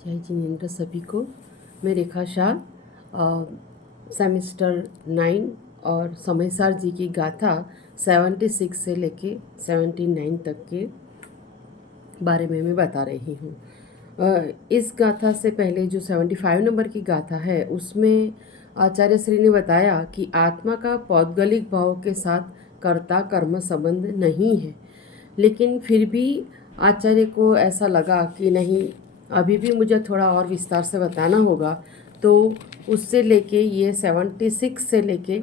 जय जिनेन्द्र सभी को। मैं रेखा शाह सेमेस्टर 9 और समयसार जी की गाथा 76 से लेके 79 तक के बारे में मैं बता रही हूँ। इस गाथा से पहले जो 75 नंबर की गाथा है उसमें आचार्य श्री ने बताया कि आत्मा का पौद्गलिक भाव के साथ कर्ता कर्म संबंध नहीं है, लेकिन फिर भी आचार्य को ऐसा लगा कि नहीं, अभी भी मुझे थोड़ा और विस्तार से बताना होगा। तो उससे लेके ये 76 से लेके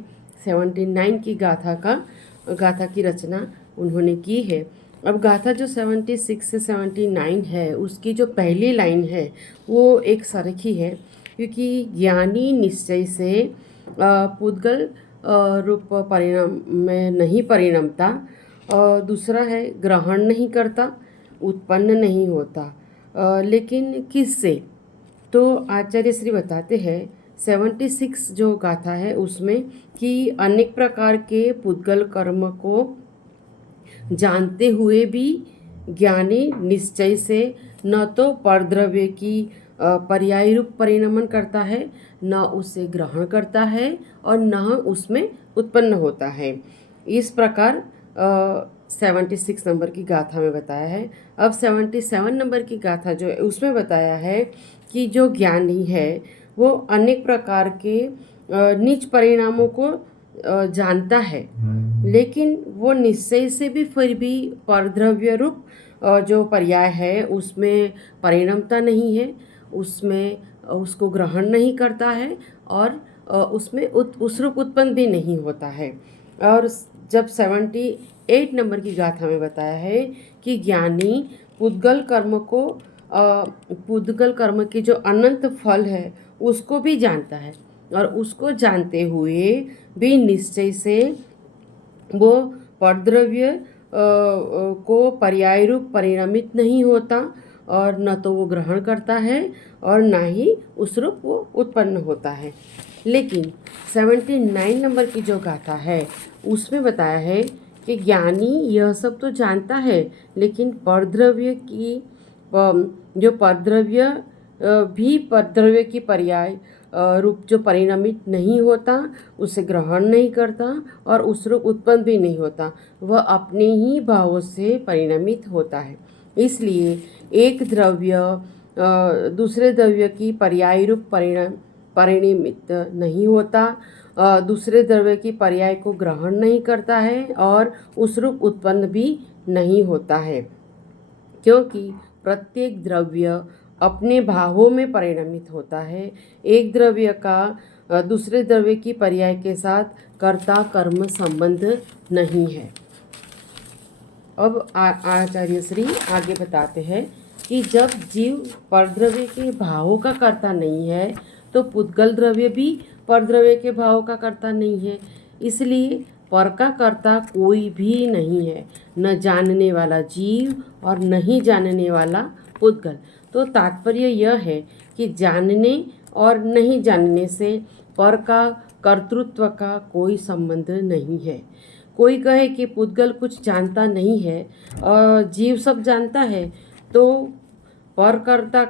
79 की गाथा की रचना उन्होंने की है। अब गाथा जो 76 से 79 है उसकी जो पहली लाइन है वो एक सरखी है, क्योंकि ज्ञानी निश्चय से पुद्गल रूप परिणाम में नहीं परिणमता, और दूसरा है ग्रहण नहीं करता, उत्पन्न नहीं होता, लेकिन किससे? तो आचार्य श्री बताते हैं 76 जो गाथा है उसमें कि अनेक प्रकार के पुद्गल कर्म को जानते हुए भी ज्ञानी निश्चय से न तो परद्रव्य की पर्याय रूप परिणमन करता है, न उसे ग्रहण करता है और न उसमें उत्पन्न होता है। इस प्रकार 76 नंबर की गाथा में बताया है। अब 77 नंबर की गाथा जो है उसमें बताया है कि जो ज्ञानी है वो अनेक प्रकार के नीच परिणामों को जानता है, लेकिन वो निश्चय से भी फिर भी परद्रव्य रूप जो पर्याय है उसमें परिणमता नहीं है, उसमें उसको ग्रहण नहीं करता है और उसमें उस रूप उत्पन्न भी नहीं होता है। और जब 78 नंबर की गाथा में बताया है कि ज्ञानी पुद्गल कर्म की जो अनंत फल है उसको भी जानता है, और उसको जानते हुए भी निश्चय से वो परद्रव्य को पर्याय रूप परिणमित नहीं होता, और न तो वो ग्रहण करता है और ना ही उस रूप वो उत्पन्न होता है। लेकिन 79 नंबर की जो गाथा है उसमें बताया है कि ज्ञानी यह सब तो जानता है, लेकिन परद्रव्य की जो परद्रव्य भी परद्रव्य की पर्याय रूप जो परिणमित नहीं होता, उसे ग्रहण नहीं करता और उस रूप उत्पन्न भी नहीं होता, वह अपने ही भावों से परिणमित होता है। इसलिए एक द्रव्य दूसरे द्रव्य की पर्याय रूप परिणमित नहीं होता, दूसरे द्रव्य की पर्याय को ग्रहण नहीं करता है और उस रूप उत्पन्न भी नहीं होता है, क्योंकि प्रत्येक द्रव्य अपने भावों में परिणमित होता है। एक द्रव्य का दूसरे द्रव्य की पर्याय के साथ कर्ता कर्म संबंध नहीं है। अब आचार्य श्री आगे बताते हैं कि जब जीव परद्रव्य के भावों का कर्ता नहीं है तो पुद्गल द्रव्य भी परद्रव्य के भावों का कर्ता नहीं है, इसलिए पर का कर्ता कोई भी नहीं है, न जानने वाला जीव और न ही जानने वाला पुद्गल। तो तात्पर्य यह है कि जानने और नहीं जानने से पर का कर्तृत्व का कोई संबंध नहीं है। कोई कहे कि पुद्गल कुछ जानता नहीं है और जीव सब जानता है, तो पर कर्ता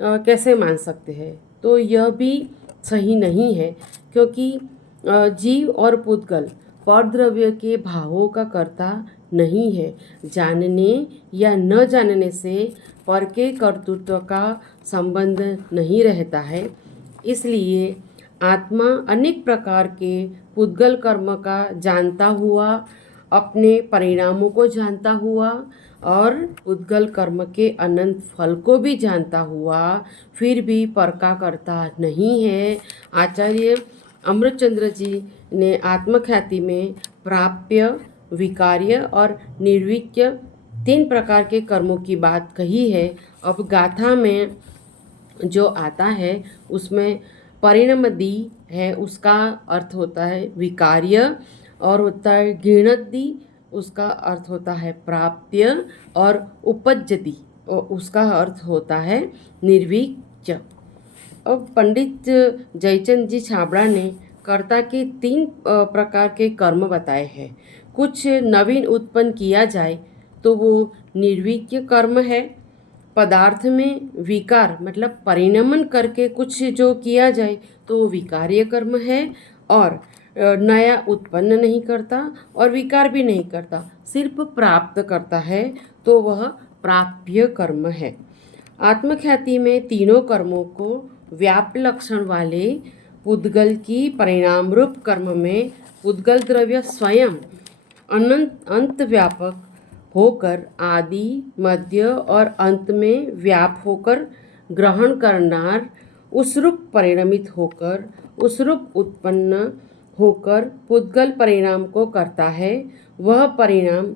कैसे मान सकते हैं? तो यह भी सही नहीं है, क्योंकि जीव और पुद्गल परद्रव्य के भावों का कर्ता नहीं है। जानने या न जानने से पर के कर्तृत्व का संबंध नहीं रहता है। इसलिए आत्मा अनेक प्रकार के पुद्गल कर्म का जानता हुआ, अपने परिणामों को जानता हुआ और पुद्गल कर्म के अनंत फल को भी जानता हुआ फिर भी पर का कर्ता नहीं है। आचार्य अमृतचंद्र जी ने आत्मख्याति में प्राप्य, विकार्य और निर्विक्य 3 प्रकार के कर्मों की बात कही है। अब गाथा में जो आता है उसमें परिणमदी है, उसका अर्थ होता है विकार्य, और होता है गृणदी, उसका अर्थ होता है प्राप्य, और उपज्जति उसका अर्थ होता है निर्विक्य। अब पंडित जयचंद जी छाबड़ा ने कर्ता के 3 प्रकार के कर्म बताए हैं। कुछ नवीन उत्पन्न किया जाए तो वो निर्विक्य कर्म है, पदार्थ में विकार मतलब परिणमन करके कुछ जो किया जाए तो वो विकार्य कर्म है, और नया उत्पन्न नहीं करता और विकार भी नहीं करता, सिर्फ प्राप्त करता है तो वह प्राप्य कर्म है। आत्मख्याति में तीनों कर्मों को व्याप्य लक्षण वाले पुद्गल की परिणाम रूप कर्म में पुद्गल द्रव्य स्वयं अनंत अंत व्यापक होकर आदि मध्य और अंत में व्याप होकर ग्रहण करनार उस रूप परिणमित होकर उस रूप उत्पन्न होकर पुद्गल परिणाम को करता है। वह परिणाम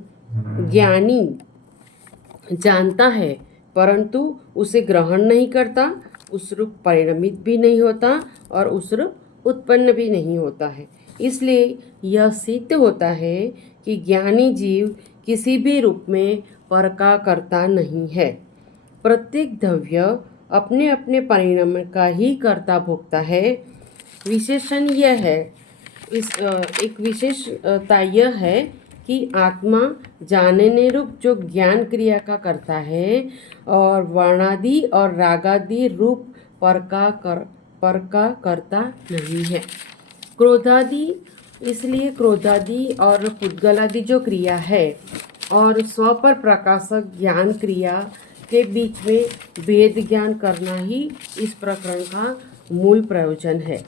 ज्ञानी जानता है परंतु उसे ग्रहण नहीं करता, उस रूप परिणमित भी नहीं होता और उस रूप उत्पन्न भी नहीं होता है। इसलिए यह सिद्ध होता है कि ज्ञानी जीव किसी भी रूप में पर का करता नहीं है। प्रत्येक द्रव्य अपने अपने परिणाम का ही कर्ता भोगता है। विशेषण यह है, एक विशेषता यह है कि आत्मा जानने रूप जो ज्ञान क्रिया का करता है और वर्णादि और रागादि रूप पर का करता नहीं है। क्रोधादि, इसलिए क्रोधादि और पुद्गलादि जो क्रिया है और स्व पर प्रकाशक ज्ञान क्रिया के बीच में भेद ज्ञान करना ही इस प्रकरण का मूल प्रयोजन है।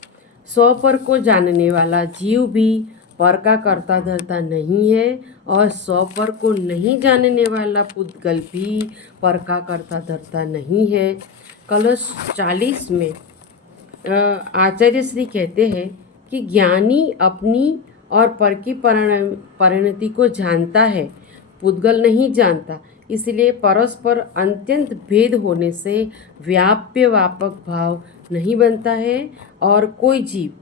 स्व पर को जानने वाला जीव भी पर का कर्ता धर्ता नहीं है और स्व पर को नहीं जानने वाला पुद्गल भी पर का कर्ता धर्ता नहीं है। कलश 40 में आचार्य श्री कहते हैं कि ज्ञानी अपनी और पर की परिणति को जानता है, पुद्गल नहीं जानता। इसलिए परस्पर अत्यंत भेद होने से व्याप्य व्यापक भाव नहीं बनता है और कोई जीव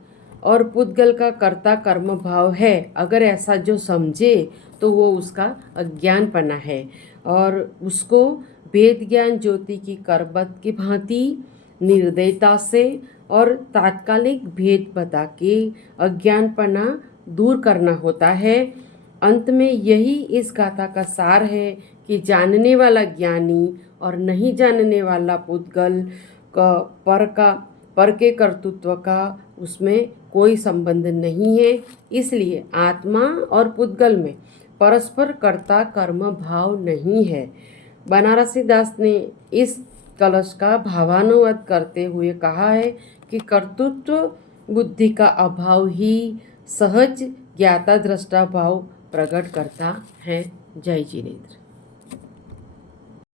और पुद्गल का कर्ता कर्म भाव है, अगर ऐसा जो समझे तो वो उसका अज्ञानपना है और उसको भेद ज्ञान ज्योति की करबत की भांति निर्दयता से और तात्कालिक भेद बता के अज्ञानपना दूर करना होता है। अंत में यही इस गाथा का सार है कि जानने वाला ज्ञानी और नहीं जानने वाला पुद्गल का पर के कर्तृत्व का उसमें कोई संबंध नहीं है। इसलिए आत्मा और पुद्गल में परस्पर कर्ता कर्म भाव नहीं है। बनारसी दास ने इस कलश का भावानुवाद करते हुए कहा है कि कर्तृत्व बुद्धि का अभाव ही सहज ज्ञाता दृष्टा भाव प्रकट करता है। जय जिनेन्द्र।